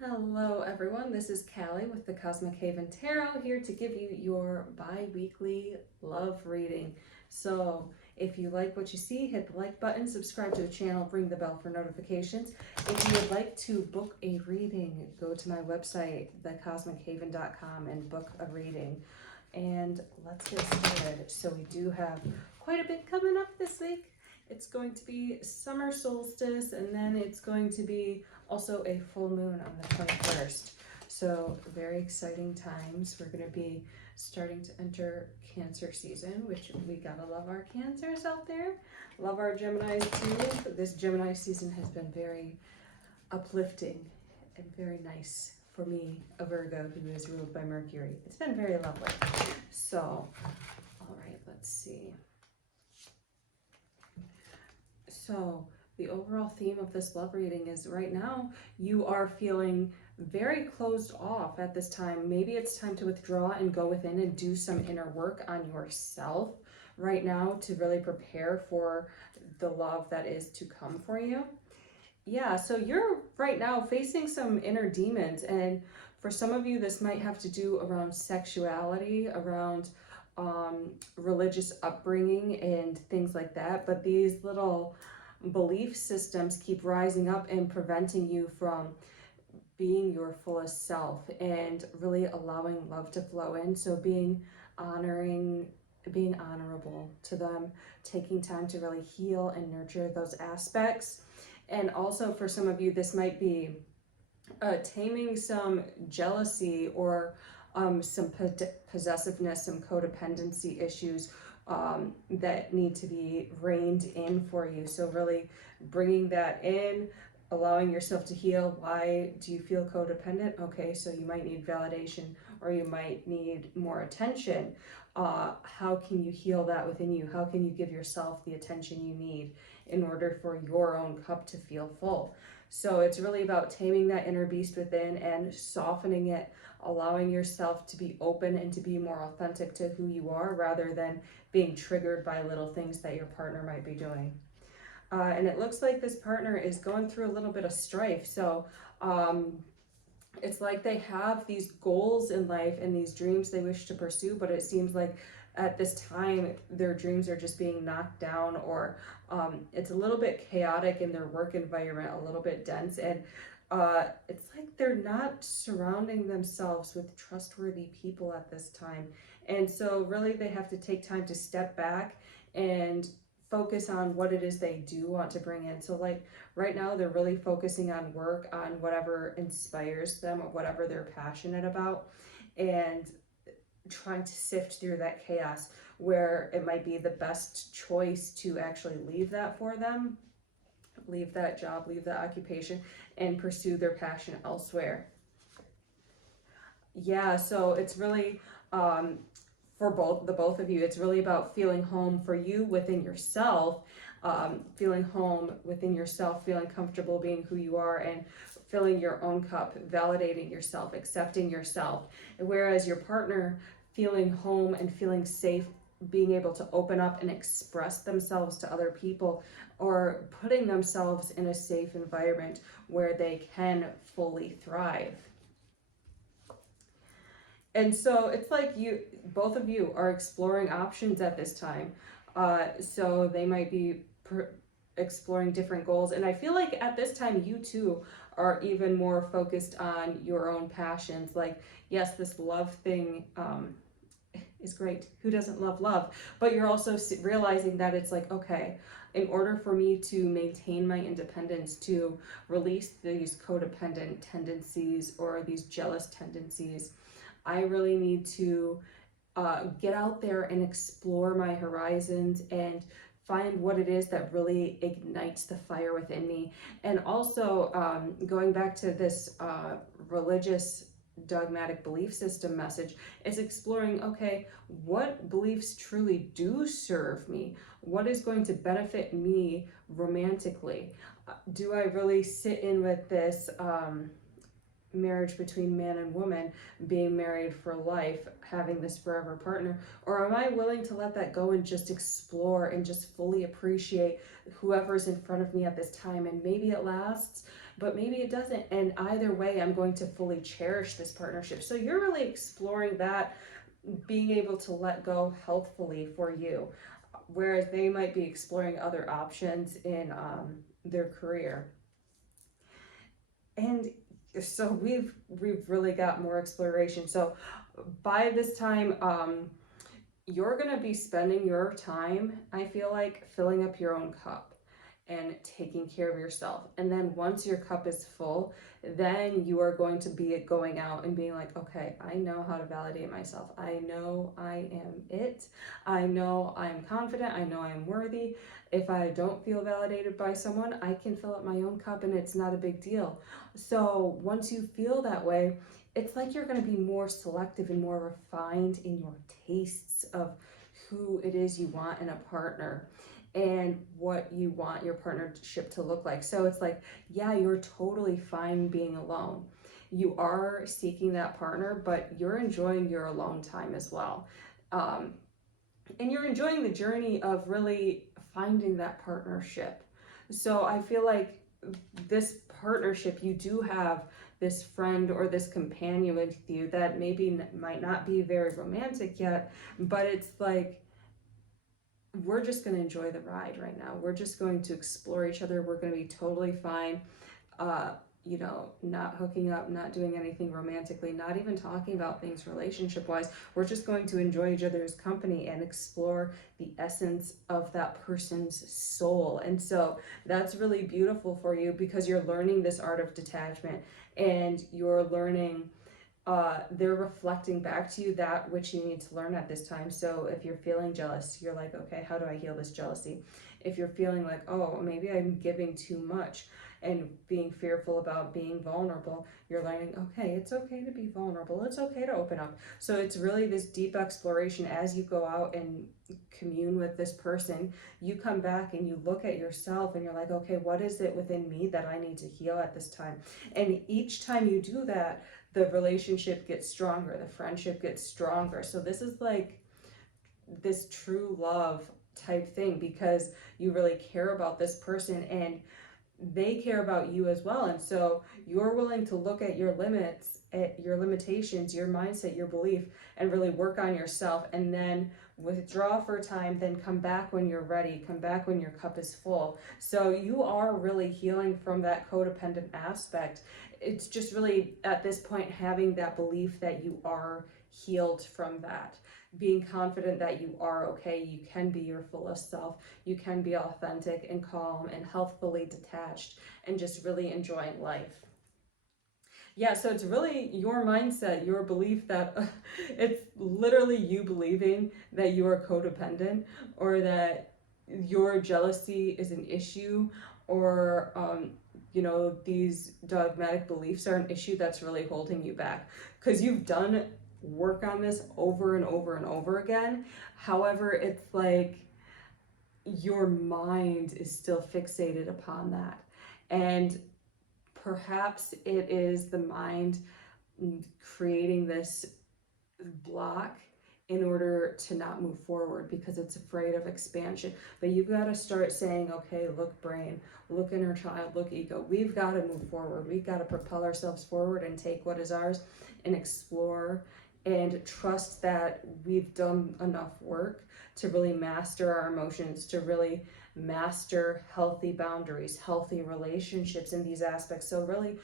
Hello everyone, this is Callie with the Cosmic Haven Tarot here to give you your bi-weekly love reading. So if you like what you see, hit the like button, subscribe to the channel, ring the bell for notifications. If you would like to book a reading, go to my website, thecosmichaven.com, and book a reading. And let's get started. So we do have quite a bit coming up this week. It's going to be summer solstice, and then it's going to be also a full moon on the 21st. So very exciting times. We're going to be starting to enter Cancer season, which we gotta love our Cancers out there. Love our Geminis too. This Gemini season has been very uplifting and very nice for me, a Virgo who is ruled by Mercury. It's been very lovely. So, all right, let's see. So the overall theme of this love reading is right now you are feeling very closed off at this time. Maybe it's time to withdraw and go within and do some inner work on yourself right now to really prepare for the love that is to come for you. Yeah, so you're right now facing some inner demons, and for some of you this might have to do around sexuality, around religious upbringing and things like that, but these little belief systems keep rising up and preventing you from being your fullest self and really allowing love to flow in. So being honorable to them, taking time to really heal and nurture those aspects. And also for some of you, this might be taming some jealousy or some possessiveness, some codependency issues that need to be reined in for you. So really bringing that in, allowing yourself to heal. Why do you feel codependent? Okay, so you might need validation or you might need more attention. How can you heal that within you? How can you give yourself the attention you need in order for your own cup to feel full? So it's really about taming that inner beast within and softening it, allowing yourself to be open and to be more authentic to who you are rather than being triggered by little things that your partner might be doing. And it looks like this partner is going through a little bit of strife. So it's like they have these goals in life and these dreams they wish to pursue, but it seems like at this time their dreams are just being knocked down, or it's a little bit chaotic in their work environment, a little bit dense, and it's like they're not surrounding themselves with trustworthy people at this time. And so really they have to take time to step back and focus on what it is they do want to bring in. So like right now they're really focusing on work, on whatever inspires them or whatever they're passionate about, and trying to sift through that chaos where it might be the best choice to actually leave that for them, leave that job, leave that occupation, and pursue their passion elsewhere. Yeah, so it's really for both of you, it's really about feeling home for you within yourself, feeling home within yourself, feeling comfortable being who you are, and filling your own cup, validating yourself, accepting yourself. Whereas your partner feeling home and feeling safe, being able to open up and express themselves to other people, or putting themselves in a safe environment where they can fully thrive. And so it's like both of you are exploring options at this time. So they might be exploring different goals. And I feel like at this time, you too are even more focused on your own passions. Like, yes, this love thing is great. Who doesn't love love? But you're also realizing that it's like, okay, in order for me to maintain my independence, to release these codependent tendencies or these jealous tendencies, I really need to get out there and explore my horizons and find what it is that really ignites the fire within me. And also going back to this religious dogmatic belief system message, is exploring, okay, what beliefs truly do serve me? What is going to benefit me romantically? Do I really sit in with this marriage between man and woman, being married for life, having this forever partner? Or am I willing to let that go and just explore and just fully appreciate whoever's in front of me at this time? And maybe it lasts, but maybe it doesn't. And either way, I'm going to fully cherish this partnership. So you're really exploring that, being able to let go healthfully for you, whereas they might be exploring other options in their career. And so we've really got more exploration. So by this time, you're going to be spending your time, I feel like, filling up your own cup and taking care of yourself. And then once your cup is full, then you are going to be going out and being like, okay, I know how to validate myself. I know I am it. I know I'm confident. I know I'm worthy. If I don't feel validated by someone, I can fill up my own cup and it's not a big deal. So once you feel that way, it's like you're going to be more selective and more refined in your tastes of who it is you want in a partner and what you want your partnership to look like. So it's like, yeah, you're totally fine being alone. You are seeking that partner, but you're enjoying your alone time as well. Um, and you're enjoying the journey of really finding that partnership. So I feel like this partnership, you do have this friend or this companion with you that maybe might not be very romantic yet, but it's like, we're just going to enjoy the ride right now. We're just going to explore each other. We're going to be totally fine. Uh, not hooking up, not doing anything romantically, not even talking about things relationship wise. We're just going to enjoy each other's company and explore the essence of that person's soul. And so that's really beautiful for you because you're learning this art of detachment and you're learning, they're reflecting back to you that which you need to learn at this time. So if you're feeling jealous, you're like, okay, how do I heal this jealousy? If you're feeling like, oh, maybe I'm giving too much and being fearful about being vulnerable, you're learning, okay, it's okay to be vulnerable. It's okay to open up. So it's really this deep exploration as you go out and commune with this person. You come back and you look at yourself and you're like, okay, what is it within me that I need to heal at this time? And each time you do that, the relationship gets stronger, the friendship gets stronger. So this is like this true love type thing because you really care about this person and they care about you as well. And so you're willing to look at your limits, at your limitations, your mindset, your belief, and really work on yourself, and then withdraw for a time, then come back when you're ready, come back when your cup is full. So you are really healing from that codependent aspect. It's just really at this point having that belief that you are healed from that, being confident that you are okay, you can be your fullest self, you can be authentic and calm and healthfully detached and just really enjoying life. Yeah, so it's really your mindset, your belief that it's literally you believing that you are codependent or that your jealousy is an issue or these dogmatic beliefs are an issue that's really holding you back because you've done work on this over and over and over again. However, it's like your mind is still fixated upon that. And perhaps it is the mind creating this block in order to not move forward because it's afraid of expansion. But you've got to start saying, okay, look, brain, look inner child, look, ego. We've got to move forward. We've got to propel ourselves forward and take what is ours and explore and trust that we've done enough work to really master our emotions, to really master healthy boundaries, healthy relationships in these aspects. So really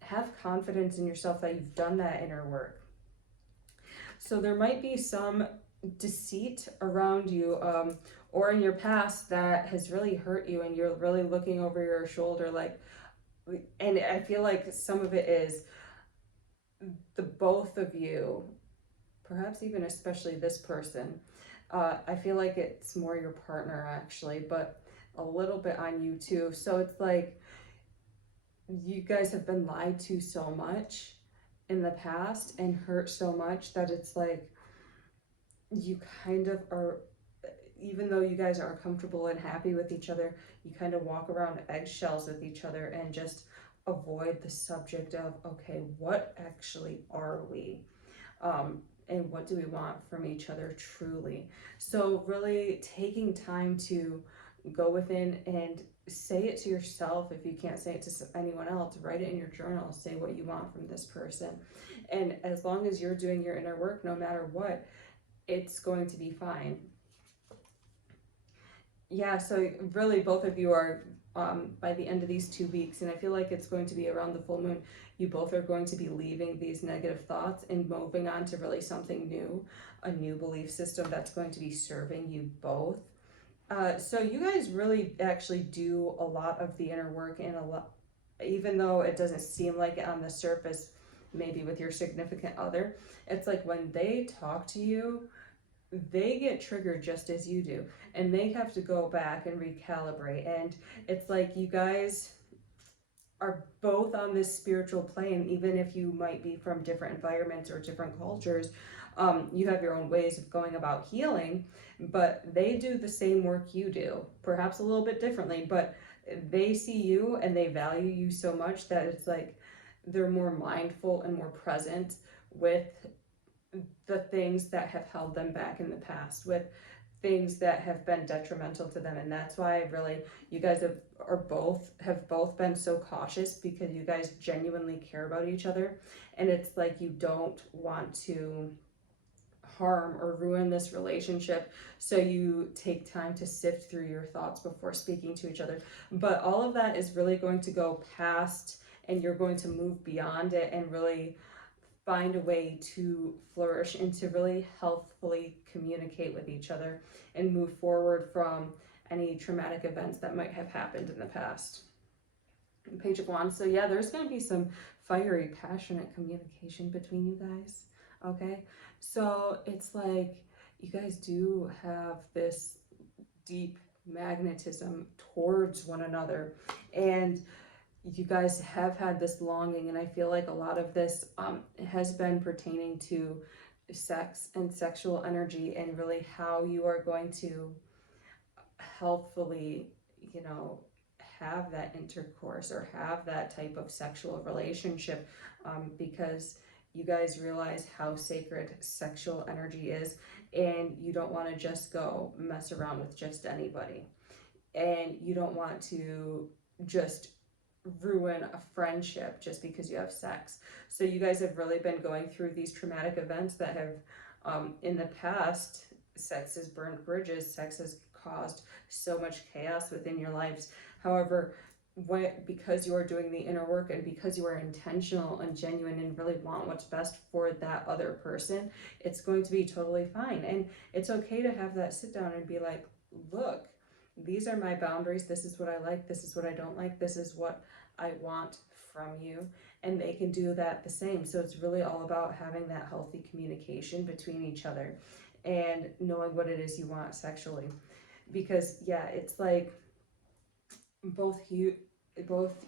have confidence in yourself that you've done that inner work. So there might be some deceit around you, or in your past that has really hurt you and you're really looking over your shoulder like, and I feel like some of it is the both of you, perhaps even especially this person. I feel like it's more your partner actually, but a little bit on you too. So it's like you guys have been lied to so much in the past and hurt so much that it's like you kind of are, even though you guys are comfortable and happy with each other, you kind of walk around eggshells with each other and just avoid the subject of, okay, what actually are we? And what do we want from each other truly? So really taking time to go within and say it to yourself. If you can't say it to anyone else, write it in your journal. Say what you want from this person. And as long as you're doing your inner work, no matter what, it's going to be fine. Yeah, so really both of you are by the end of these 2 weeks, and I feel like it's going to be around the full moon, you both are going to be leaving these negative thoughts and moving on to really something new, a new belief system that's going to be serving you both. So you guys really actually do a lot of the inner work, and a lot, even though it doesn't seem like it on the surface, maybe with your significant other, it's like when they talk to you, they get triggered just as you do, and they have to go back and recalibrate. And it's like you guys are both on this spiritual plane, even if you might be from different environments or different cultures. You have your own ways of going about healing, but they do the same work you do, perhaps a little bit differently, but they see you and they value you so much that it's like they're more mindful and more present with the things that have held them back in the past, with things that have been detrimental to them. And that's why really you guys have both been so cautious, because you guys genuinely care about each other, and it's like you don't want to harm or ruin this relationship, so you take time to sift through your thoughts before speaking to each other. But all of that is really going to go past, and you're going to move beyond it and really find a way to flourish and to really healthfully communicate with each other and move forward from any traumatic events that might have happened in the past. Page of Wands. So yeah, there's going to be some fiery, passionate communication between you guys. Okay, so it's like you guys do have this deep magnetism towards one another, and you guys have had this longing, and I feel like a lot of this has been pertaining to sex and sexual energy, and really how you are going to healthfully, you know, have that intercourse or have that type of sexual relationship, because you guys realize how sacred sexual energy is, and you don't want to just go mess around with just anybody, and you don't want to just ruin a friendship just because you have sex. So you guys have really been going through these traumatic events that have, in the past, sex has burned bridges, sex has caused so much chaos within your lives. However, because you are doing the inner work, and because you are intentional and genuine and really want what's best for that other person, it's going to be totally fine. And it's okay to have that sit down and be like, look, these are my boundaries, this is what I like, this is what I don't like, this is what I want from you, and they can do that the same. So it's really all about having that healthy communication between each other and knowing what it is you want sexually. Because yeah, it's like both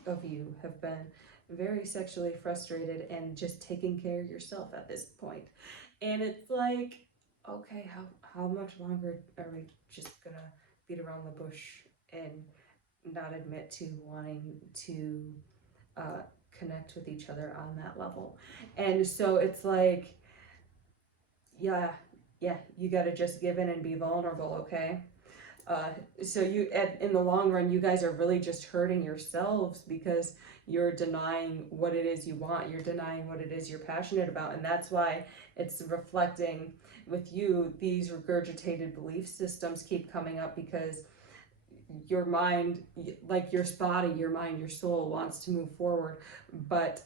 of you have been very sexually frustrated and just taking care of yourself at this point. And it's like, okay, how much longer are we just gonna beat around the bush and not admit to wanting to connect with each other on that level? And so it's like, yeah, you gotta just give in and be vulnerable, okay? So in the long run, you guys are really just hurting yourselves, because you're denying what it is you want. You're denying what it is you're passionate about. And that's why it's reflecting with you. These regurgitated belief systems keep coming up, because your mind, like your body, your mind, your soul wants to move forward, but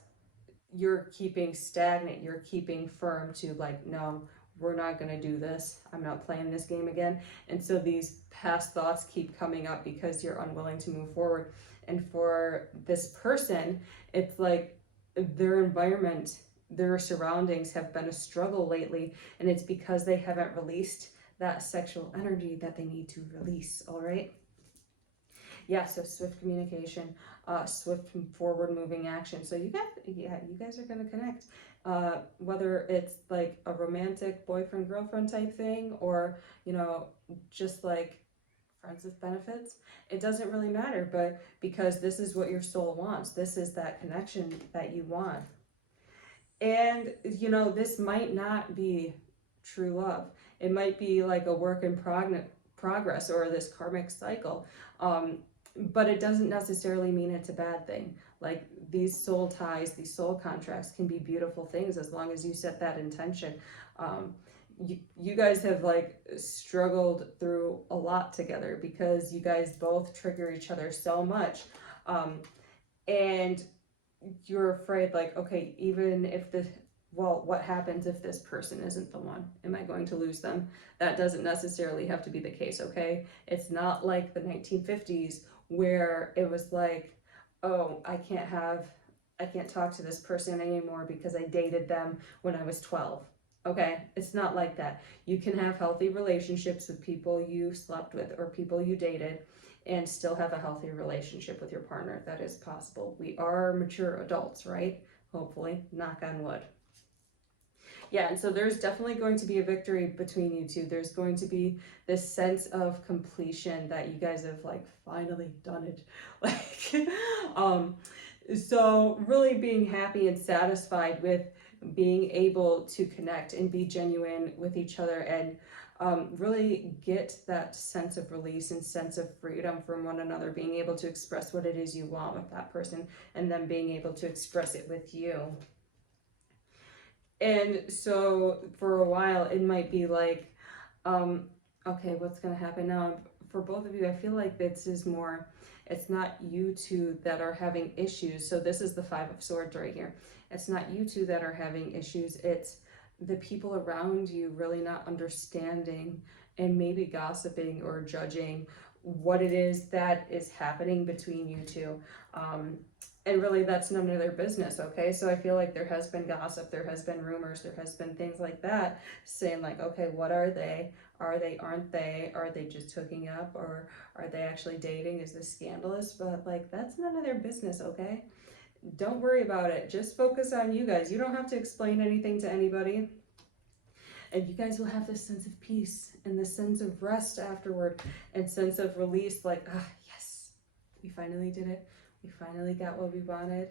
you're keeping stagnant. You're keeping firm to like, no, we're not going to do this. I'm not playing this game again. And so these past thoughts keep coming up because you're unwilling to move forward. And for this person, it's like their environment, their surroundings have been a struggle lately. And it's because they haven't released that sexual energy that they need to release. All right. Yeah, so swift communication, swift forward moving action. So you guys are gonna connect. Whether it's like a romantic boyfriend girlfriend type thing, or just like friends with benefits, it doesn't really matter. But because this is what your soul wants, this is that connection that you want. And this might not be true love. It might be like a work in progress or this karmic cycle. But it doesn't necessarily mean it's a bad thing. Like these soul ties, these soul contracts can be beautiful things as long as you set that intention. You guys have like struggled through a lot together because you guys both trigger each other so much. And you're afraid like, okay, even if this, well, what happens if this person isn't the one? Am I going to lose them? That doesn't necessarily have to be the case, okay? It's not like the 1950s where it was like, oh, I can't talk to this person anymore because I dated them when I was 12. Okay, it's not like that. You can have healthy relationships with people you slept with or people you dated and still have a healthy relationship with your partner. That is possible. We are mature adults, right? Hopefully, knock on wood. Yeah, and so there's definitely going to be a victory between you two. There's going to be this sense of completion that you guys have like finally done it. Like, so really being happy and satisfied with being able to connect and be genuine with each other and really get that sense of release and sense of freedom from one another, being able to express what it is you want with that person and then being able to express it with you. And so for a while, it might be like, okay, what's going to happen now? For both of you, I feel like this is more, it's not you two that are having issues. So this is the Five of Swords right here. It's not you two that are having issues. It's the people around you really not understanding and maybe gossiping or judging what it is that is happening between you two. And really that's none of their business, okay? So I feel like there has been gossip, there has been rumors, there has been things like that saying like, okay, what are they? Are they, aren't they? Are they just hooking up or are they actually dating? Is this scandalous? But like, that's none of their business, okay? Don't worry about it. Just focus on you guys. You don't have to explain anything to anybody. And you guys will have this sense of peace and this sense of rest afterward and sense of release like, ah, yes, we finally did it. We finally got what we wanted.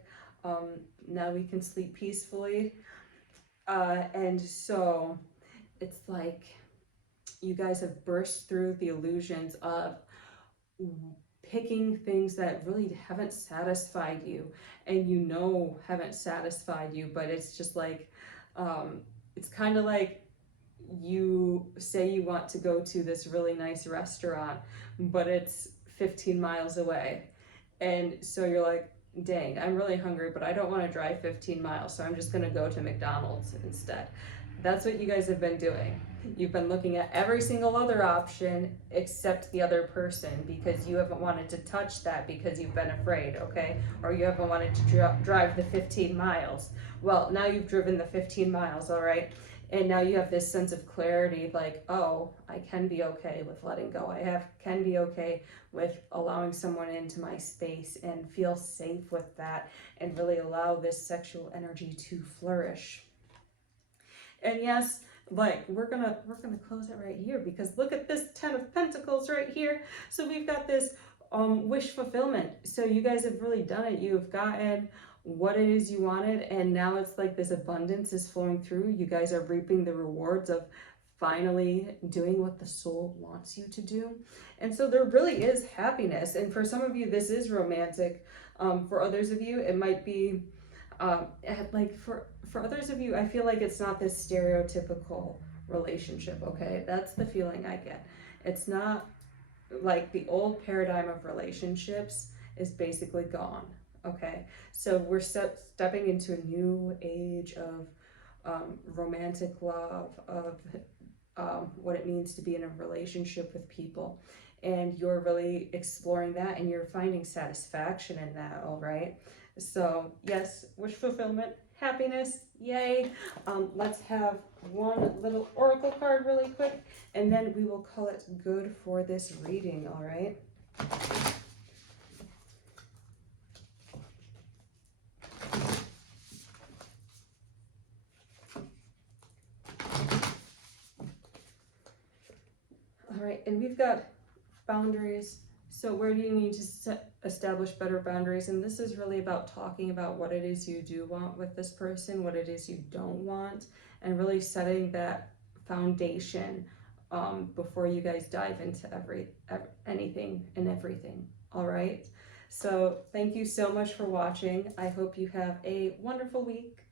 Now we can sleep peacefully. And so it's like you guys have burst through the illusions of picking things that really haven't satisfied you and you know haven't satisfied you, but it's just like, it's kind of like you say you want to go to this really nice restaurant, but it's 15 miles away. And so you're like, dang, I'm really hungry, but I don't want to drive 15 miles, so I'm just going to go to McDonald's instead. That's what you guys have been doing. You've been looking at every single other option except the other person because you haven't wanted to touch that because you've been afraid, okay? Or you haven't wanted to drive the 15 miles. Well, now you've driven the 15 miles, all right? And now you have this sense of clarity like, oh, I can be okay with letting go. Can be okay with allowing someone into my space and feel safe with that and really allow this sexual energy to flourish. And yes, like we're gonna close it right here because look at this 10 of Pentacles right here. So we've got this wish fulfillment. So you guys have really done it. You've gotten what it is you wanted, and now it's like this abundance is flowing through. You guys are reaping the rewards of finally doing what the soul wants you to do. And so there really is happiness. And for some of you, this is romantic. For others of you, it might be like for others of you, I feel like it's not this stereotypical relationship, okay? That's the feeling I get. It's not like the old paradigm of relationships is basically gone, okay? So we're stepping into a new age of romantic love, of what it means to be in a relationship with people. And you're really exploring that and you're finding satisfaction in that, all right? So yes, wish fulfillment, happiness, yay. Let's have one little oracle card really quick and then we will call it good for this reading, all right? All right, and we've got boundaries. So where do you need to establish better boundaries? And this is really about talking about what it is you do want with this person, what it is you don't want, and really setting that foundation before you guys dive into anything and everything. All right. So thank you so much for watching. I hope you have a wonderful week.